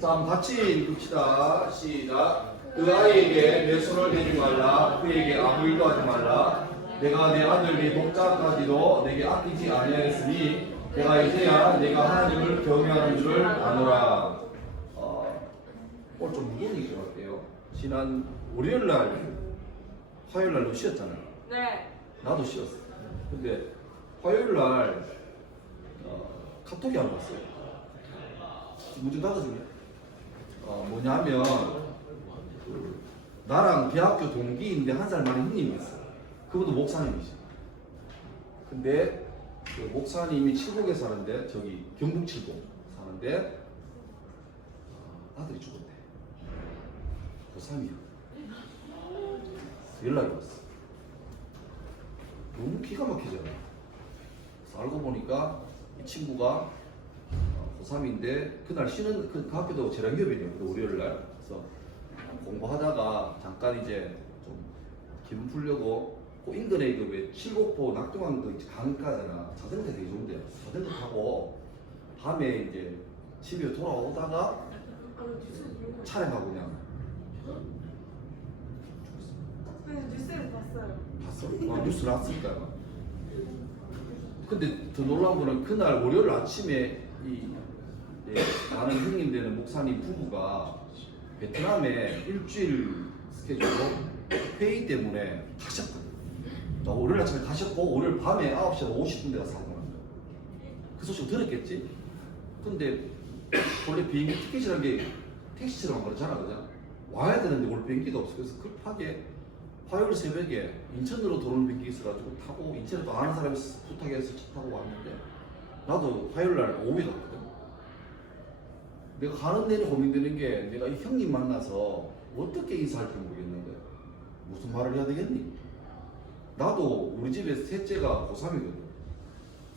자, 한번 같이 읽읍시다. 시작. 그 아이에게 내 손을 대지 말라. 그에게 아무 일도 하지 말라. 내가 내 아들 목자까지도 내게 아끼지 아니하였으니 내가 이제야 내가 하나님을 경외하는 줄을 아노라. 오늘 좀 무거운 얘기 좀 할게요. 지난 월요일날, 화요일날도 쉬었잖아요. 네. 나도 쉬었어. 근데 화요일날 카톡이 안 왔어요. 문좀 닫아줄래? 뭐냐면 나랑 대학교 동기인데 한 살 많은 형님이 있어. 그분도 목사님이시. 근데 그 목사님이 칠곡에 사는데, 저기 경북 칠곡 사는데 아들이 죽었대. 고3이야. 연락이 왔어. 너무 기가 막히잖아. 그래서 알고 보니까 이 친구가 고3인데 그날 쉬는 그 학교도 재량기업이네요. 그 월요일날. 그래서 공부하다가 잠깐 이제 좀 기분 풀려고 그 인근에 그왜 칠곡포 낙동강 그 강가잖아. 자전거 되게 좋은데요. 자전거 타고 밤에 이제 집에 돌아오다가 촬영하고 그냥 뉴스를 봤어요. 봤어? 뉴스 나왔으니까. 근데 더 놀라운 거는 그날 월요일 아침에 나는 형님 되는 목사님 부부가 베트남에 일주일 스케줄로 회의 때문에 가셨거든. 월요일 아침에 가셨고 월요일 밤에 9시 50분대가 사고 난 거야. 그 소식 들었겠지? 근데 원래 비행기 티켓이라는 게 택시처럼 그러잖아, 그냥 와야 되는데 원래 비행기도 없어. 그래서 급하게 화요일 새벽에 인천으로 들어오는 비행기 있어가지고 타고, 인천에 또 아는 사람이 부탁해서 차 타고 왔는데, 나도 화요일날 오후에 갔거든. 내가 가는 내내 고민되는 게, 내가 이 형님 만나서 어떻게 인사할지 모르겠는 거야. 무슨 말을 해야 되겠니? 나도 우리 집에 셋째가 고3이거든.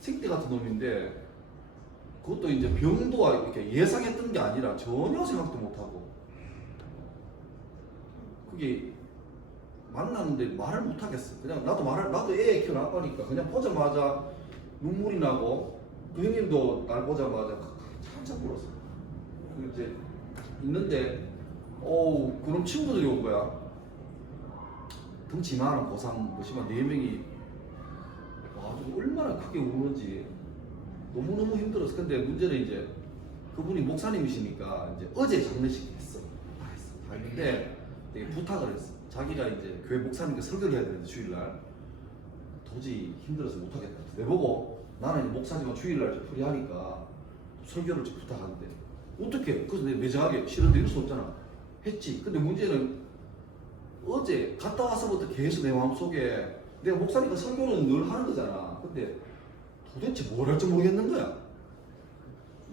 색대 같은 놈인데, 그것도 이제 병도 이렇게 예상했던 게 아니라 전혀 생각도 못하고, 그게 만났는데 말을 못하겠어. 그냥 나도 애 키우는 아빠니까 그냥 보자마자 눈물이 나고, 그 형님도 날 보자마자 한참 울었어. 그 이제 있는데, 그런 친구들이 온 거야. 덩치 많은 고3 뭐지만 4명이 와가지고 얼마나 크게 우는지 너무너무 힘들었어. 근데 문제는 이제 그분이 목사님이시니까 이제 어제 장례식 했어. 다 했는데 되게 부탁을 했어. 자기가 이제 교회 목사님께 설교를 해야 되는데 주일날 도저히 힘들어서 못하겠다. 내보고 나는 이제 목사지만 주일날 좀 프리하니까 설교를 좀 부탁하는데 어떻게? 그래서 내가 매정하게 싫은데 이럴 수 없잖아. 했지. 근데 문제는 어제 갔다 와서부터 계속 내 마음속에 내가 목사니까 설교는 늘 하는 거잖아. 근데 도대체 뭘 할지 모르겠는 거야.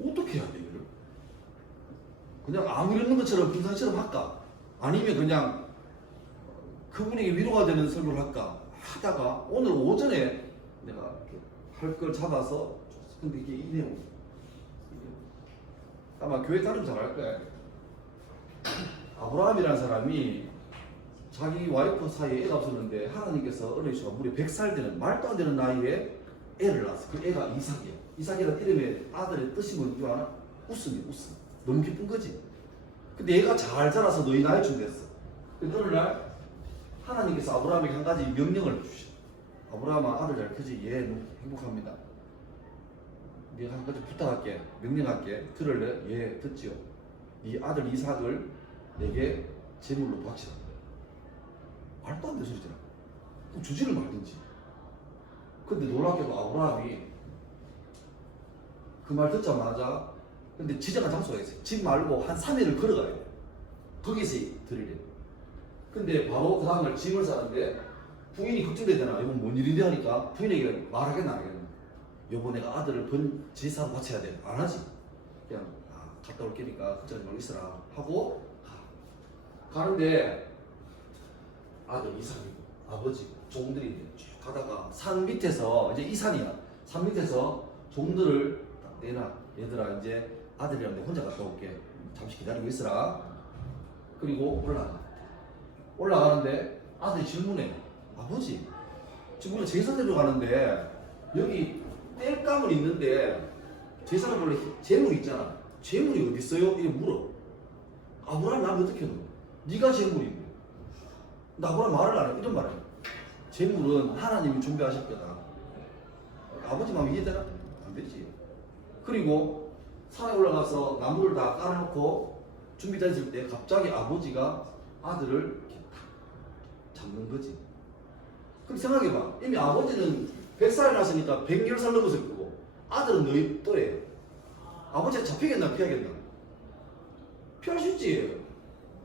어떻게 해야 돼, 이걸? 그냥 아무 일 없는 것처럼 평상시처럼 할까? 아니면 그냥 그분에게 위로가 되는 설교를 할까? 하다가 오늘 오전에 내가 할 걸 잡아서 줬어. 근데 이게 이 내용. 아마 교회 다니면 잘 알 거야. 아브라함이라는 사람이 자기 와이프 사이에 애가 없었는데 하나님께서 어려우셔서 무려 100살 되는 말도 안 되는 나이에 애를 낳았어. 그 애가 이삭이야. 이삭이라는 이름의 아들의 뜻이 뭔지 아나? 웃음이야, 웃음. 너무 기쁜 거지. 근데 애가 잘 자라서 너희 나이쯤 됐어. 근데 어느 날 하나님께서 아브라함에게 한 가지 명령을 주셔. 아브라함아, 아들 잘 크지? 예, 행복합니다. 내가 한 가지 부탁할게. 명령할게. 들을래? 예, 듣지요. 네 아들 이삭을 내게 제물로 바치라. 말도 안 되는 소리잖아. 그럼 주지를 말든지. 근데 놀랍게도 아브라함이 그 말 듣자마자, 근데 지정한 장소가 있어요. 집 말고 한 3일을 걸어가야 돼. 거기서 드리래. 근데 바로 그 다음날 짐을 싸는데 부인이 걱정되잖아. 이건 뭔 일인데 하니까 부인에게 말하겠나 안 하겠나. 여보, 내가 아들을 제사로 바쳐야 돼. 안 하지. 그냥 갔다 올 게니까 걱정하지 말고 있어라 하고 가는데 아들 이삭이고 아버지 종들이 쭉 가다가 산 밑에서, 이제 이 산이야. 산 밑에서 종들을 딱 내놔. 얘들아, 이제 아들이랑 혼자 갔다 올게. 잠시 기다리고 있어라. 그리고 올라가는데 아들이 질문해. 아버지, 지금 우리가 제사 드리러 가는데 여기 땔감은 있는데 제사는 원래 재물 있잖아. 재물이 어디 있어요? 이렇게 물어. 아브라함이 나를 어떻게 넣어? 네가 재물인데. 나보라 말을 안 해. 이런 말을 해. 재물은 하나님이 준비하실 거다. 아버지 마음 이해되나? 안 되지. 그리고 산에 올라가서 나무를 다 깔아놓고 준비됐을 때 갑자기 아버지가 아들을 이렇게 탁 잡는 거지. 그럼 생각해봐. 이미 아버지는 100살이 났으니까 110살 넘었을 거고 아들은 너희 또래예요. 아버지가 잡히겠나 피하겠나? 피할 수 있지.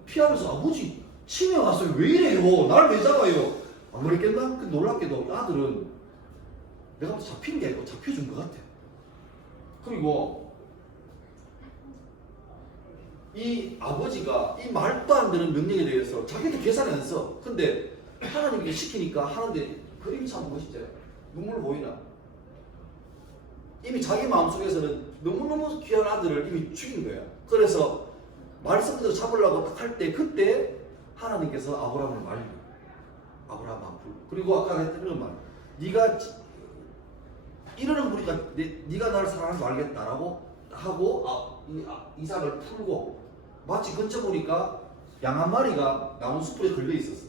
피하면서 아버지 치매 왔어요. 왜 이래요? 날 왜 잡아요? 안 그랬겠나? 근데 놀랍게도 아들은 내가 잡힌 게 아니고 잡혀준 것 같아. 그리고 이 아버지가 이 말도 안 되는 명령에 대해서 자기도 계산을 안 써. 근데 하나님께 시키니까 하는데 그림이 참 멋있죠. 눈물 보이나? 이미 자기 마음속에서는 너무너무 귀한 아들을 이미 죽인 거야. 그래서 말씀대로 잡으려고 딱 할 때 그때 하나님께서 아브라함을 말려. 아브라함 앞으로. 그리고 아까 했던 말. 네가 이러는 보니까 네가 나를 사랑하는 줄 알겠다라고 하고 이삭을 풀고 마치 근처 보니까 양 한 마리가 나무 숯불에 걸려 있었어.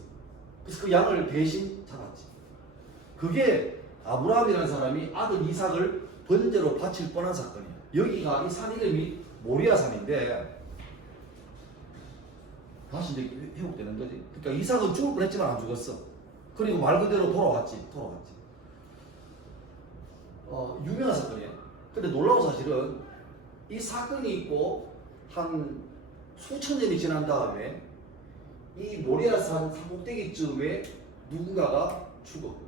그래서 그 양을 대신 잡았지. 그게 아브라함이라는 사람이 아들 이삭을 번제로 바칠 뻔한 사건이야. 여기가 이 산 이름이 모리아 산인데 다시 이제 회복되는 거지. 그러니까 이삭은 죽을 뻔했지만 안 죽었어. 그리고 말 그대로 돌아왔지. 유명한 사건이야. 근데 놀라운 사실은 이 사건이 있고 한 수천 년이 지난 다음에 이 모리아산 산꼭대기쯤에 누군가가 죽었거든.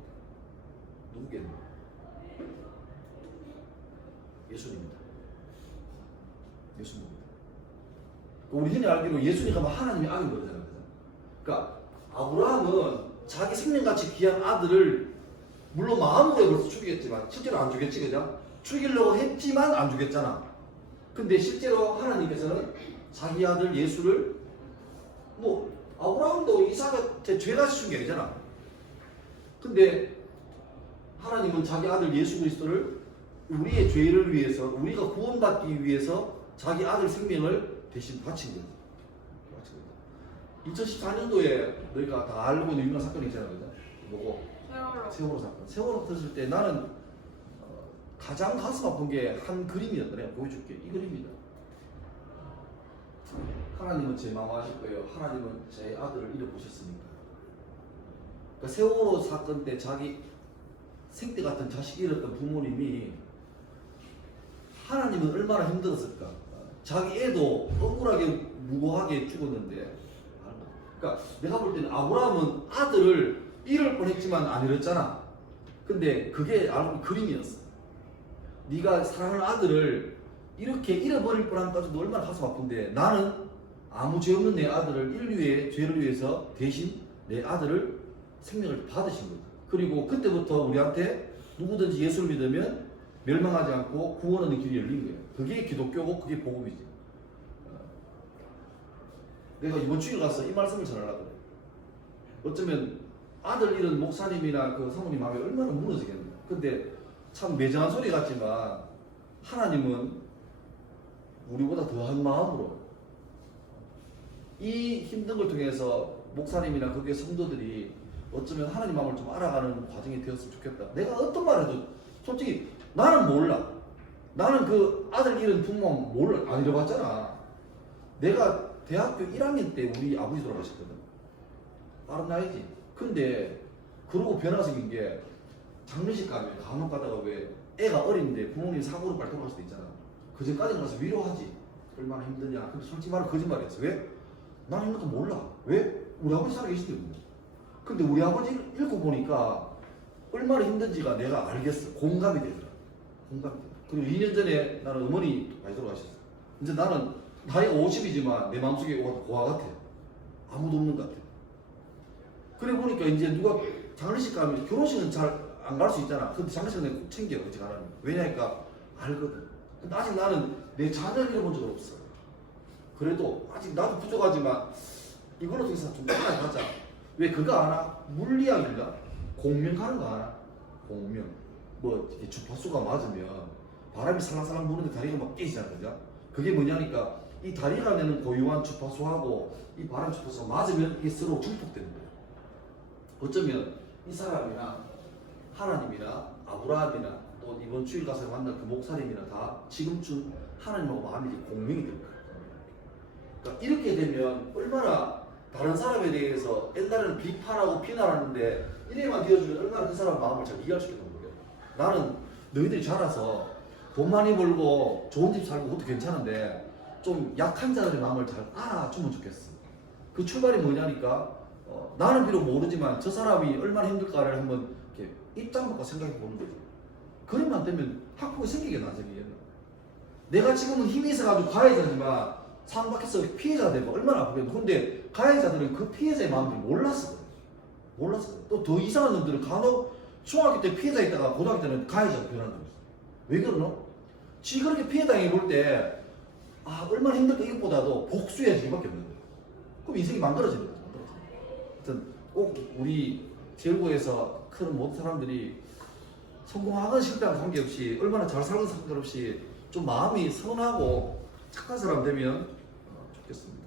누구겠나? 예수님입니다. 예수님입니다. 우리 흔히 알기로 예수님이 하나님의 아들인 거잖아요. 그러니까 아브라함은 자기 생명같이 귀한 아들을 물론 마음으로 벌써 죽이겠지만 실제로 안 죽였지, 그죠? 죽이려고 했지만 안 죽였잖아. 근데 실제로 하나님께서는 자기 아들 예수를 아브라함도 이삭한테 죄가 지은 게 아니잖아. 근데 하나님은 자기 아들 예수 그리스도를 우리의 죄를 위해서, 우리가 구원받기 위해서 자기 아들 생명을 대신 바친 거예요. 2014년도에 너희가 다 알고 있는 유명한 사건이 있잖아요. 그죠? 뭐고? 세월호 사건. 세월호 터졌을 때 나는 가장 가슴 아픈 게 한 그림이었더래. 보여줄게. 이 그림이다. 하나님은 제 마음 아실 거예요. 하나님은 제 아들을 잃어보셨으니까. 그러니까 세월호 사건 때 자기 생때 같은 자식 잃었던 부모님이 하나님은 얼마나 힘들었을까. 자기 애도 억울하게 무고하게 죽었는데. 그러니까 내가 볼 때는 아브라함은 아들을 잃을 뻔했지만 안 잃었잖아. 근데 그게 알고 그림이었어. 네가 사랑하는 아들을 이렇게 잃어버릴 뻔한까지도 얼마나 가슴 아픈데 나는 아무 죄 없는 내 아들을 인류의 죄를 위해서 대신 내 아들을 생명을 받으신 거죠. 그리고 그때부터 우리한테 누구든지 예수를 믿으면 멸망하지 않고 구원 얻는 길이 열린 거예요. 그게 기독교고 그게 복음이지. 내가 이번 주일 가서 이 말씀을 전하려고 그래. 어쩌면 아들 잃은 목사님이나 그 사모님 마음이 얼마나 무너지겠나. 근데 참 매정한 소리 같지만 하나님은 우리보다 더한 마음으로 이 힘든 걸 통해서 목사님이나 거기에 성도들이 어쩌면 하나님 마음을 좀 알아가는 과정이 되었으면 좋겠다. 내가 어떤 말 해도 솔직히 나는 몰라. 나는 그 아들 잃은 부모 몰라. 안 잃어봤잖아. 내가 대학교 1학년 때 우리 아버지 돌아가셨거든. 빠른 나이지. 근데 그러고 변화가 생긴 게 장례식 가면 간혹 가다가 왜 애가 어린데 부모님 사고로 빨리 돌아갈 수도 있잖아. 그 전까지는 가서 위로하지. 얼마나 힘드냐. 근데 솔직히 말하면 거짓말이었어. 왜? 나는 이런 거 몰라. 왜? 우리 아버지 살아계시거든. 근데 우리 아버지 읽어보니까 얼마나 힘든지가 내가 알겠어. 공감이 되더라. 공감이 되더라. 그리고 2년 전에 나는 어머니 많이 돌아가셨어. 이제 나는 나이가 50이지만 내 마음속에 고아 같아. 아무도 없는 것 같아. 그래 보니까 이제 누가 장례식 가면 결혼식은 잘 안 갈 수 있잖아. 근데 장례식은 내가 꼭 챙겨. 그치 가라는. 왜냐니까 알거든. 근데 아직 나는 내 자녀를 잃어본 적은 없어. 그래도 아직 나도 부족하지만 이걸로 통해서 좀 따라가자. 왜 그거 아나? 물리학인가? 공명 가는 거 아나? 공명. 뭐 주파수가 맞으면 바람이 살랑살랑 부는데 다리가 막 깨지잖아. 그죠? 그게 뭐냐니까 이 다리가 내는 고유한 주파수하고 이 바람 주파수가 맞으면 이게 서로 중폭되는 거예요. 어쩌면 이 사람이나 하나님이나 아브라함이나 또 이번 주일 가서 만난 그 목사님이나 다 지금쯤 하나님하고 마음이 공명이 될 거예요. 그러니까 이렇게 되면 얼마나 다른 사람에 대해서 옛날에는 비판하고 비난하는데 이래만 되어주면 얼마나 그 사람 마음을 잘 이해할 수 있겠는 거예요. 나는 너희들이 자라서 돈 많이 벌고 좋은 집 살고 그것도 괜찮은데 좀 약한 자들의 마음을 잘 알아주면 좋겠어. 그 출발이 뭐냐니까 나는 비록 모르지만 저 사람이 얼마나 힘들까를 한번 이렇게 입장 바꿔 생각해 보는 거죠. 그러면 안 되면 학폭이 생기게 나중에는 내가 지금은 힘이 있어가지고 가해자지만 상 밖에서 피해자가 되면 얼마나 아프겠노. 근데 가해자들은 그 피해자의 마음을 몰랐어. 또 더 이상한 놈들은 간혹 중학교 때 피해자 있다가 고등학교 때는 가해자로 변하는 거였어. 왜 그러노? 지 그렇게 피해당해 볼 때 얼마나 힘들까 이것보다도 복수해야지 이밖에 없는 거예요. 그럼 인생이 망가져지는 거죠. 하여튼 꼭 우리 제일고에서 큰 모든 사람들이 성공하건 실패하건 관계없이 얼마나 잘 살건 상관없이 좀 마음이 선하고 착한 사람 되면 좋겠습니다.